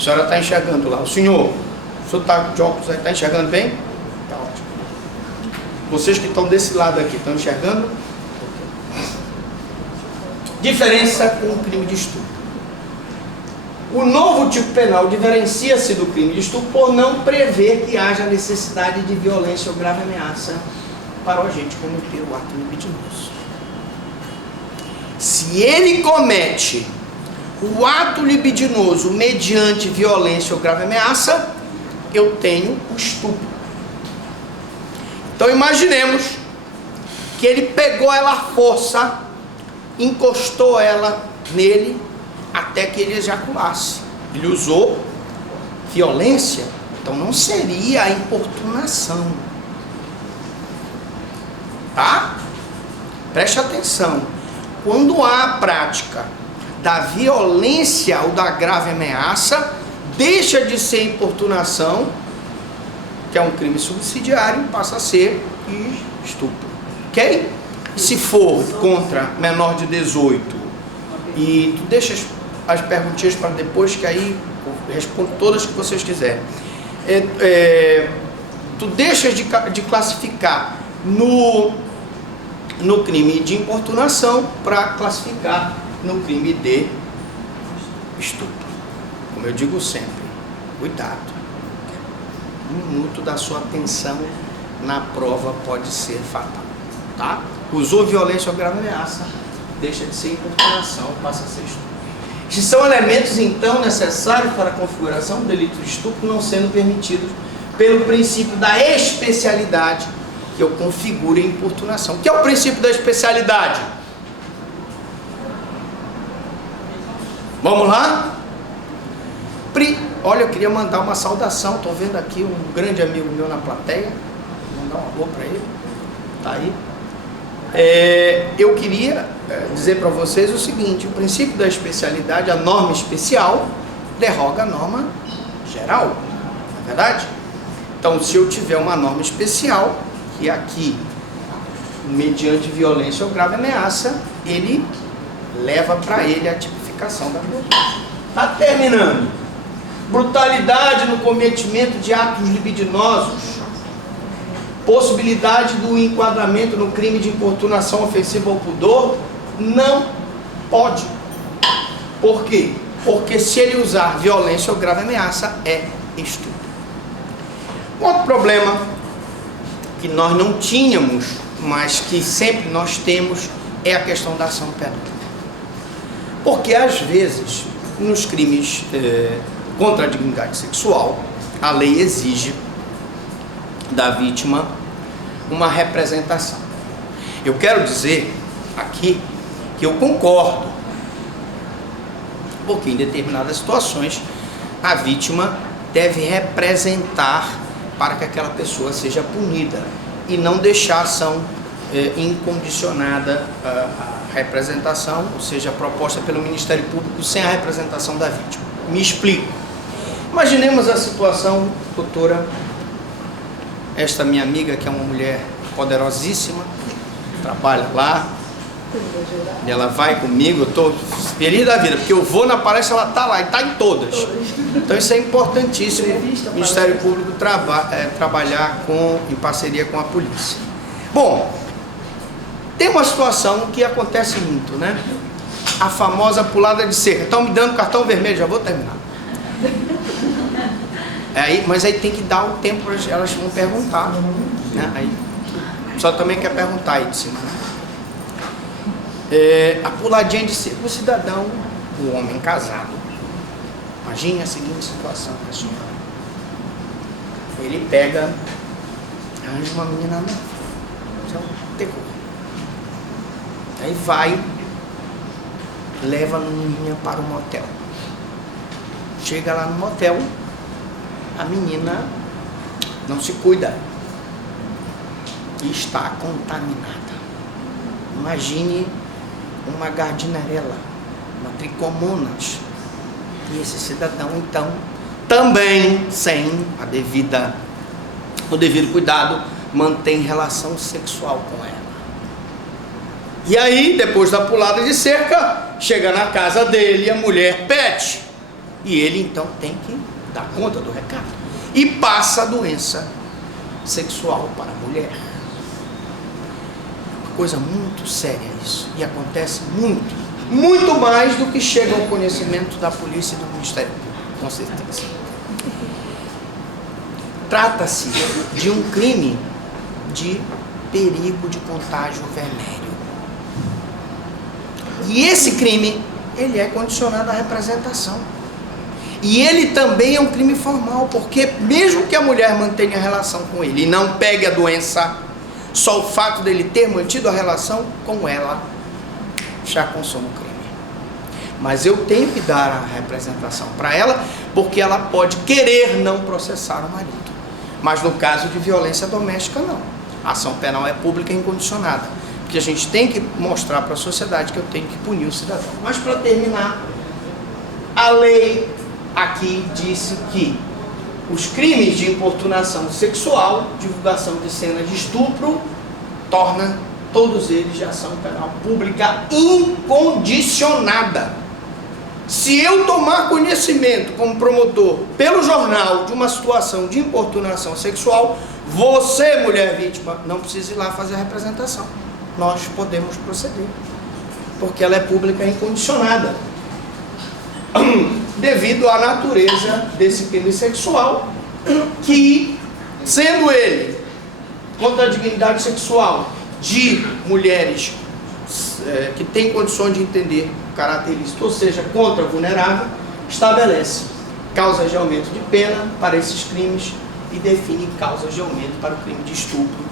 A senhora está enxergando lá. O senhor está de óculos aí, está enxergando bem? Está ótimo. Vocês que estão desse lado aqui, estão enxergando? Diferença com o crime de estupro. O novo tipo penal diferencia-se do crime de estupro por não prever que haja necessidade de violência ou grave ameaça para o agente cometer o ato libidinoso. Se ele comete o ato libidinoso mediante violência ou grave ameaça, eu tenho o estupro. Então imaginemos que ele pegou ela à força, encostou ela nele até que ele ejaculasse. Ele usou violência, então não seria a importunação. Tá? Preste atenção. Quando há a prática da violência ou da grave ameaça, deixa de ser importunação, que é um crime subsidiário, passa a ser estupro. Ok? Se for contra menor de 18, e tu deixa as perguntinhas para depois, que aí eu respondo todas que vocês quiserem. Tu deixas de classificar no crime de importunação para classificar no crime de estupro. Como eu digo sempre, cuidado. 1 minuto da sua atenção na prova pode ser fatal. Tá? Usou violência ou grave ameaça, deixa de ser importunação, passa a ser estupro. Esses são elementos, então, necessários para a configuração do delito de estupro, não sendo permitidos pelo princípio da especialidade que eu configuro em importunação. O que é o princípio da especialidade? Vamos lá? Olha, eu queria mandar uma saudação. Estou vendo aqui um grande amigo meu na plateia. Vou mandar um alô para ele. Está aí. Eu queria dizer para vocês o seguinte: o princípio da especialidade, a norma especial, derroga a norma geral. Não é verdade? Então, se eu tiver uma norma especial, que aqui, mediante violência ou grave ameaça, ele leva para ele a tipificação da violência. Está terminando. Brutalidade no cometimento de atos libidinosos. Possibilidade do enquadramento no crime de importunação ofensiva ao pudor? Não pode. Por quê? Porque se ele usar violência ou grave ameaça, é estupro. Outro problema que nós não tínhamos, mas que sempre nós temos, é a questão da ação penal. Porque às vezes, nos crimes contra a dignidade sexual, a lei exige da vítima uma representação. Eu quero dizer aqui que eu concordo, porque em determinadas situações a vítima deve representar para que aquela pessoa seja punida e não deixar a ação incondicionada, a representação, ou seja, proposta pelo Ministério Público sem a representação da vítima. Me explico. Imaginemos a situação, doutora, esta minha amiga, que é uma mulher poderosíssima, trabalha lá, e ela vai comigo, eu estou feliz da vida, porque eu vou na palestra, ela está lá, e está em todas. Então isso é importantíssimo, o Ministério Público trabalhar em parceria com a polícia. Bom, tem uma situação que acontece muito, né? A famosa pulada de cerca. Estão me dando cartão vermelho, já vou terminar. Mas aí tem que dar o tempo, elas vão perguntar, né? Aí, só também quer perguntar aí de cima, né? A puladinha de cerca. O cidadão, o homem casado, imagine a seguinte situação, pessoal. Ele pega, arranja uma menina nova, isso é um terror. Aí vai, leva a menina para o motel. Chega lá no motel, a menina não se cuida e está contaminada. Imagine uma gardnerella, uma tricomonas. E esse cidadão, então, também sem o devido cuidado, mantém relação sexual com ela. E aí, depois da pulada de cerca, chega na casa dele, a mulher pede: E ele então tem que dar conta do recado. E passa a doença sexual para a mulher. Uma coisa muito séria isso. E acontece muito mais do que chega ao conhecimento da polícia e do Ministério Público, com certeza. Trata-se de um crime de perigo de contágio venérea. E esse crime, ele é condicionado à representação. E ele também é um crime formal, porque mesmo que a mulher mantenha relação com ele e não pegue a doença, só o fato dele ter mantido a relação com ela já consome o crime. Mas eu tenho que dar a representação para ela, porque ela pode querer não processar o marido. Mas no caso de violência doméstica, não. A ação penal é pública e incondicionada. Porque a gente tem que mostrar para a sociedade que eu tenho que punir o cidadão. Mas para terminar, a lei aqui disse que os crimes de importunação sexual, divulgação de cena de estupro, torna todos eles de ação penal pública incondicionada. Se eu tomar conhecimento como promotor pelo jornal de uma situação de importunação sexual, você, mulher vítima, não precisa ir lá fazer a representação. Nós podemos proceder, porque ela é pública e incondicionada, devido à natureza desse crime sexual, que, sendo ele contra a dignidade sexual de mulheres que têm condições de entender o caráter ilícito, ou seja, contra vulnerável, estabelece causas de aumento de pena para esses crimes e define causas de aumento para o crime de estupro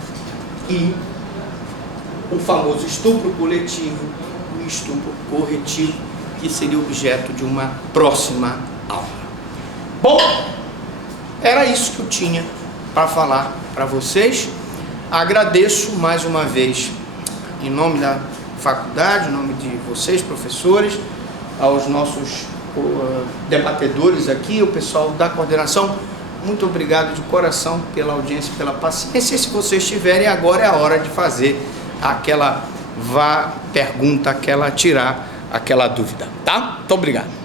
e o famoso estupro coletivo e o estupro corretivo, que seria objeto de uma próxima aula. Bom, era isso que eu tinha para falar para vocês. Agradeço mais uma vez, em nome da faculdade, em nome de vocês, professores, aos nossos debatedores aqui, o pessoal da coordenação. Muito obrigado de coração pela audiência, pela paciência. E se vocês tiverem, agora é a hora de fazer aquela pergunta, tirar aquela dúvida, tá? Muito obrigado.